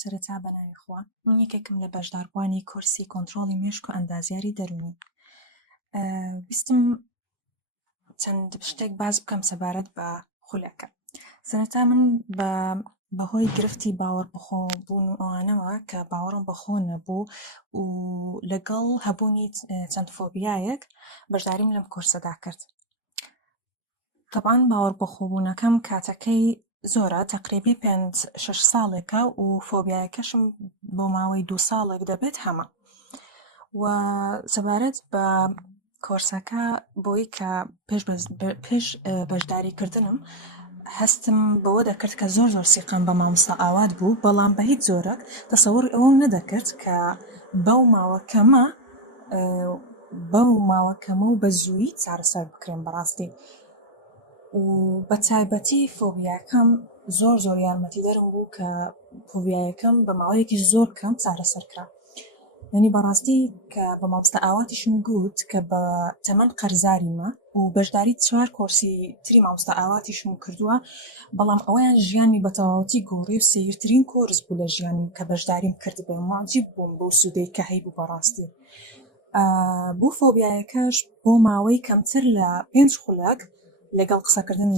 سەرەتا بەناوی خوا من یەکێکم لە بەشداربوانی کورسی کۆنتڕۆڵی مێشک و ئەندازیاری دەرونی ویستم چەند شتێک باس بکەم سەبارەت بە خولەکە. سەرەتا من بەهۆی گرفتی باوەڕ بەخۆ بوون و ئەوانەوە کە باوەڕم بەخۆ نەبوو و لەگەڵ هەبوونی چەند فۆبیایەک بەشداریم لەم کورسەدا کرد. طبعاً باوەڕ بەخۆبوونەکەم کاتەکەی زۆرە، تەقریبی 5-6 ساڵێکە و فۆبیایەکەشم بۆ ماوەی 2 ساڵێک دەبێت هەمە. و سەبارەت بە کۆرسەکە بۆی کە پێش بەشداریکردنم هەستم بەوە دەکرد کە زۆر سیقم بە مامۆستا ئاوات بوو، بەڵام بە هیچ جۆرەك تەسەووڕی ئەوەم نەدەکرد کە بەو ماوەکەمە و بە زوویی چارەسەر بکرێن بەڕاستی. و بە تایبەتی فۆبیاکەم زۆر یارمەتیدەرم بوو کە فۆبیایەکەم بە ماوەیەکی زۆر کەم چارەسەر کرا. یعنی بەڕاستی کە بە مامۆستا ئاواتیشم گوت کە بە تەمەن قەرزاریمە و بەشداری 4 کۆرسی تری مامۆستا ئاواتیشم کردووە، بەڵام ئەوەیان ژیانی بە تەواوەتی گۆڕی و سەیرترین کۆرس بوو لە ژیانم کە بەشداریم کرد بێ. معجب بووم بۆ سوودەی کە هەیبوو بەڕاستی. بۆ فۆبیایەکەش بۆ ماوەی کەمتر لە 5 خولەک لەگەڵ قسەکردن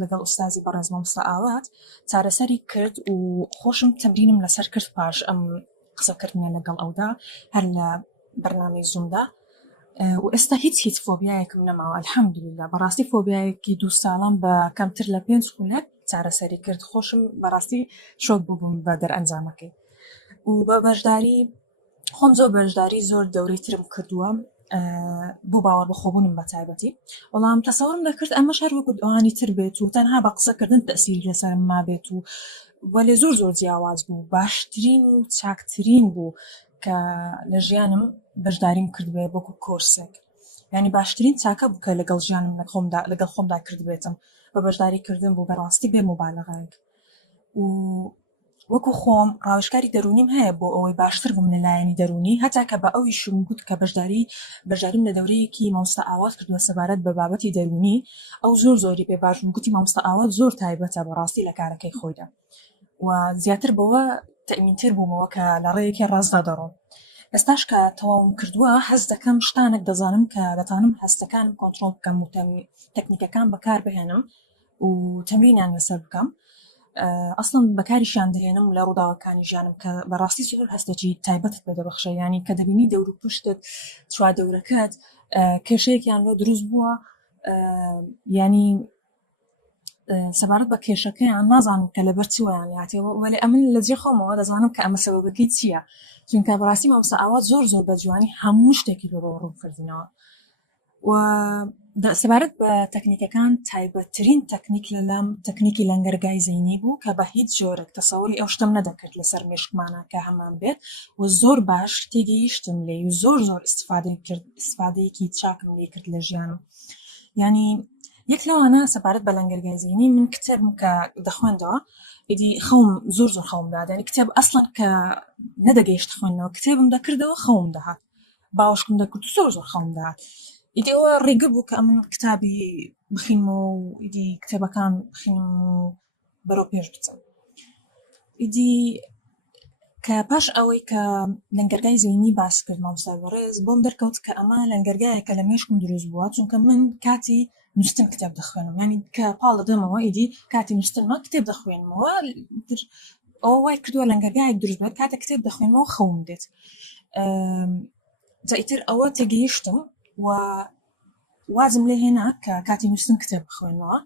لەگەڵ ئوستازی بەڕێز مامۆستا ئاوات چارەسەری کرد و خۆشم تەمرینم لەسەر کرد پاش ئەم قسەکردنە لەگەڵ ئەودا هەر لە بەرنامەی زوومدا. و ئێستا هیچ فۆبیایەکم نەماوە ئەلحەمدولیلا. بەڕاستی فۆبیایەکی 2 ساڵان بە کەمتر لە 5 خولەک چارەسەری کرد. خۆشم بەڕاستی شۆک بووم بە دەرئەنجامەکەی. و بە بەشداری خۆم زۆر بەشداری زۆر دەورەی ترم کردووە بۆ باوەڕ بەخۆبوونم بە تایبەتی، بەڵام تەسەوڕم دەکرد ئەمەش هەر وەکو ئەوانی تر بێت و تەنها بە قسەکردن تەئسیری لەسەرم مابێت و وەلێ زۆر جیاواز بوو. باشترین و چاکترین بوو کە لە ژیانم بەشداریم کردبێ بۆکو کۆرسێک. یعنی باشترین چاکە بوو کە لەگەڵ ژیانم لەگەڵ خۆمدا کرد بێتم بە بەشداریکردن بوو بەڕاستی بێ موبالەغەیەک. و وەکو خۆم ڕاوێژکاری دەرونیم هەیە بۆ ئەوەی باشتر بووم لەلایەنی دەرونی، هەتا کە بە ئەویشم گوت کە بەشداریم لە دەورەیەکی مامۆستا ئاوات کردووە سەبارەت بە بابەتی دەرونی. ئەو زۆری پێ باش بووم، گوتی مامۆستا ئاوات زۆر تایبەتە بەڕاستی لە کارەکەی خۆیدا و زیاتر بەوە تەئمینتر بوومەوە کە لە ڕێیەکی ڕاستدا دەڕۆم. ئێستاش کە تەواوم کردووە هەست دەکەم شتانێک دەزانم کە دەتانم هەستەکانم کۆنتڕۆڵ بکەم و تەکنیکەکان بەکار بهێنم و تەمرینیان لەسەر بکەم. ئەسڵن بەکاریشیان دەهێنم لە ڕووداوەکانی ژیانم کە بەڕاستی زۆر هەستێکی تایبەتت بەدەبەخشە. ینی کە دەبینی دەور و پشتت چوا دەورەکەت کێشەیەکیان لۆ دروست بووە، ینی سەبارەت بە کێشەکەیان نازانم کە لەبەر چیوەیان هاتیەوە، وەلی ئەمن لە جێ خۆمەوە دەزانم کە ئەمە سەبەبەکەی چییە، چونکە بەڕاستی مامۆستا ئاوات زۆر بە جوانی هەموو شتێکی لۆ ڕوونکردنەوە. و سەبارەت بە تەکنیکەکان تایبەتترین تەکنیک لەلام تەکنیکی لەنگەرگای زەینی بوو کە بە هیچ جۆرێک تەسەووری ئەو شتم نەدەکرد لەسەر مێشکمانە کە هەمان بێت و زۆر باش تێگەیشتم لێ و زۆر ئیستفادەیەکی چاکم لێ کرد لە ژیانم. ینی یەک لەوانە سەبارەت بە لەنگەرگای زەینی من کتێبم کە دەخوێندەوە ئیدی خەوم زۆر خەوم داد، ینی کتێب ئەسڵەن کە نەدەگەیشت خوێندنەوە کتێبم دەکردەوە خەوم دەهات، باوەشکم دەکرد و زۆر خەوم دەهات. ئیدی ئەوە ڕێگە بوو کە من کتابی بخینمەوە و ئیدی کتێبەکان بخینم و بەرەو پێش بچم. ئیدی کە پاش ئەوەی کە لەنگەرگای زەینی باس کرد مامۆستا بەڕێز بۆم دەرکەوت کە ئەمە لەنگەرگایەکە لە مێشکم دروست بووە، چونکە من کاتی نووستن کتێب دەخوێنم، ینی کە پاڵ دەدەمەوە ئیدی کاتی نووستنمە کتێب دەخوێنمەوە. ئەوە وای کردووە لەنگەرگایەک دروست بێت کاتێک کتێب دەخوێنمەوە خەوم دێت. جاییتر ئەوە تێگەیشتم و وازم لێ هێنا کە کاتی نووستن کتێب بخوێنمەوە.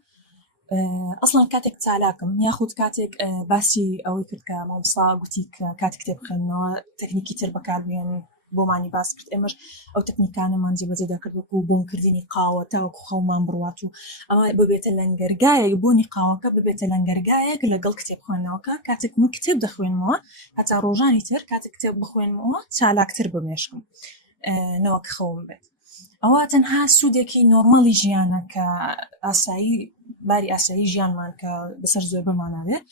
ئەسڵەن کاتێک چالاکم یاخود کاتێک باسی ئەوەی کرد کە مامۆستا گوتی کە کاتی کتێب بخوێنمەوە تەکنیکی تر بەکاربێن بۆمانی باس کرد. ئێمەش ئەو تەکنیکانەمان جێبەجێ دەکرد وەکو بۆنکردنی قاوە تاوەکو خەومان بڕوات و ئەمە ببێتە لەنگەرگایەک، بۆنی قاوەکە ببێتە لەنگەرگایەک لەگەڵ کتێب خوێندنەوەکە. کاتێک من کتێب دەخوێنمەوە هەتا ڕۆژانی تر کاتێک کتێب بخوێنمەوە چالاکتر بمێشکم نەوەک خەوم بێت. ئەوە تەنها سوودێکی نۆرمالی ژیانە کە باری ئاسایی ژیانمان کە بەسەر زۆر بماناوێت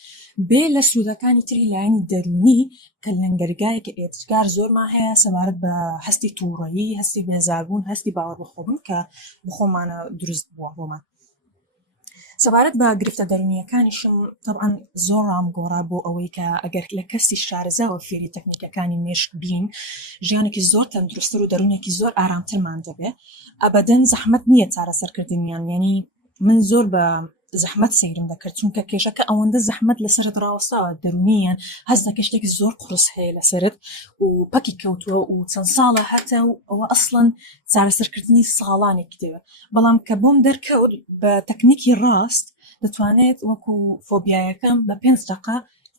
بێ لە سوودەکانی تری لایەنی دەرونی کە لەنگەرگایەکە ئێتشگار زۆرمان هەیە سەبارەت بە هەستی تووڕەیی، هەستی بێزاربوون، هەستی باوەڕ بەخۆبوون کە بخۆمانە دروست بووە بۆمان. سەبارەت بە گرفتە دەرونیەکانیشم طبعاً زۆر ڕامگۆڕا بۆ ئەوەی کە ئەگەر لە کەسی شارەزاوە فێری تەکنیکەکانی مێشک بین ژیانێکی زۆر تەندروستتر و دەرونێکی زۆر ئارامترمان دەبێ ئەبەدەن زەحمەت نییە چارەسەرکردنیان یعنی من زۆر بە زەحمەت سەیرم دەکرد چونکە کێشەکە ئەوەندە زەحمەت لەسرت ڕاوەستاوە دەرونیان هەست دەکە شتێکی زۆر قورس هەیە لەسرت و پەکی کەوتووە و چەند ساڵە هەتا و ئەوە ئەسڵەن چارەسەرکردنی ساڵانێکی دەوێت بەڵام کە بۆم دەرکەوت بە تەکنیکی ڕاست دەتوانێت وەکو فۆبیایەکەم بە 5 دقە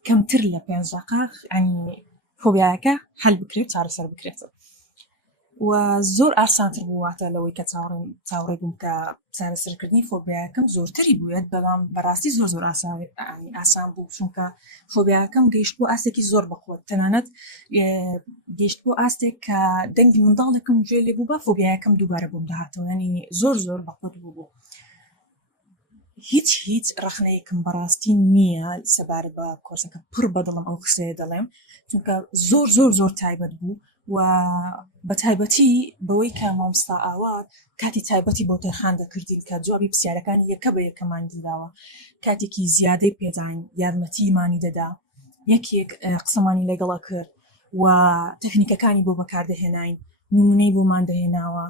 کەمتر لە 5 دقە ینی فۆبیایەکە هەل بکرێت چارەسەر بکرێت و زۆر ئاسانتر بوواتە لەوەی کە چاوەڕێ بووم کە چارەسەرکردنی فۆبیایەکەم زۆرتری بووێت بەڵام بەڕاستی زۆر ئاسان بوو چونکە فۆبیایەکەم گەیشت بۆ ئاستێکی زۆر بەخۆت تەنانەت گەیشت بۆ ئاستێک کە دەنگی منداڵێکم گوێ لێ بوو بە فۆبیایەکەم دووبارە بۆم داهاتەوە ینی زۆر بەخۆت بوو هیچ ڕخنەیەکم بەڕاستی نییە سەبارەت بە کۆرسەکە پڕ بەدڵم ئەو قسەیە دەڵێم چونکە زۆر تایبەت بوو و بە تایبەتی بەوەی کە مامۆستا ئاوات کاتی تایبەتی بۆ تەرخان دەکردین کە جوابی پرسیارەکانی یەکە بە یەکەمان دراوە کاتێکی زیادەی پێداین یارمەتیمانی دەدا یەکێک قسەمانی لەگەڵا کرد و تەکنیکەکانی بۆ بەکاردەهێناین نمونەی بۆمان دەهێناوە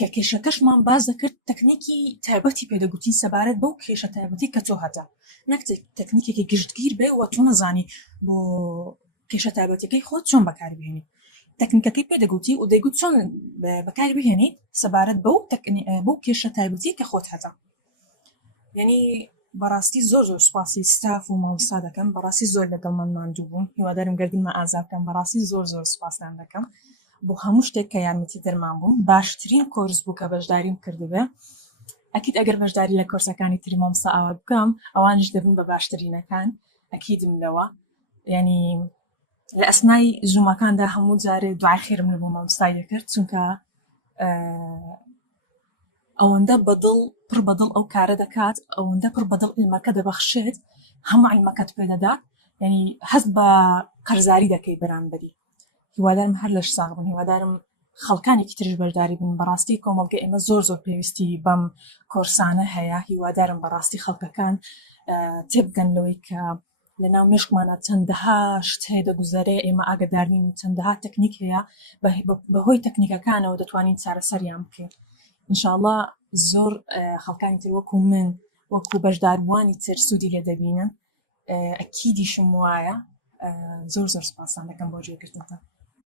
کە کێشەکەشمان باز دەکرد تەکنیکی تایبەتی پێدەگوتین سەبارەت بەو کێشە تایبەتی کە تۆ هەتا نەک تەکنیکێکی گشتگیر بێ و تۆ نەزانی بۆ کێشە تایبەتیەکەی خۆت چۆن بەکاربهێنی تەکنیکەکەی پێدەگوتی و دەیگوت چۆن بەکاری بهێنیت سەبارەت بەو کێشە تایبەتی کە خۆت هەتا یعنی بەڕاستی زۆر سوپاسی ستاف و مامۆستا دەکەم بەڕاستی زۆر لەگەڵمان ماندوو بوون هیوادارم گەردنمە ئازاد بکەم بەڕاستی زۆر سوپاسدان دەکەم بۆ هەموو شتێک کە یارمەتی دەرمان بووم باشترین کۆرس بوو کە بەشداریم کردبێ ئەکید ئەگەر بەشداری لە کۆرسەکانی تری مامۆستا ئاوا بکەم ئەوانش دەبن بە باشترینەکان ئەکیدم لەوە یعنی لە ئەسنای زوومەکاندا هەموو جارێ دوعای خێرم لە بۆ مامۆستای دەکرد چونکە ئەوەندە پڕ بەدڵ ئەو کارە دەکات ئەوەندە پڕ بەدڵ علمەکە دەبەخشێت هەموو علمەکەت پێدەدات یعنی هەست بە قەرزاری دەکەی بەرامبەری هیوادارم هەر لەش ساغ بن هیوادارم خەڵکانێکی ترش بەشداری بن بەڕاستی کۆمەڵگە ئێمە زۆر پێویستی بەم کۆرسانە هەیە هیوادارم بەڕاستی خەڵکەکان تێبگەن لەوەی کە لەناو مێشکمانە چەندەها شت هەیە دەگوزارێ ئێمە ئاگدارنین و چەندەها تەکنیک هەیە بەهۆی تەکنیکەکانەوە دەتوانین چارەسەریان بکەین ئینشاءڵڵا زۆر خەڵکانی تر وەکو من وەکو بەشداربووانی تر سوودی لێ دەبینن ئەکیدیشم وایە زۆر سوپاسان دەکەم بۆ گوێگرتنتان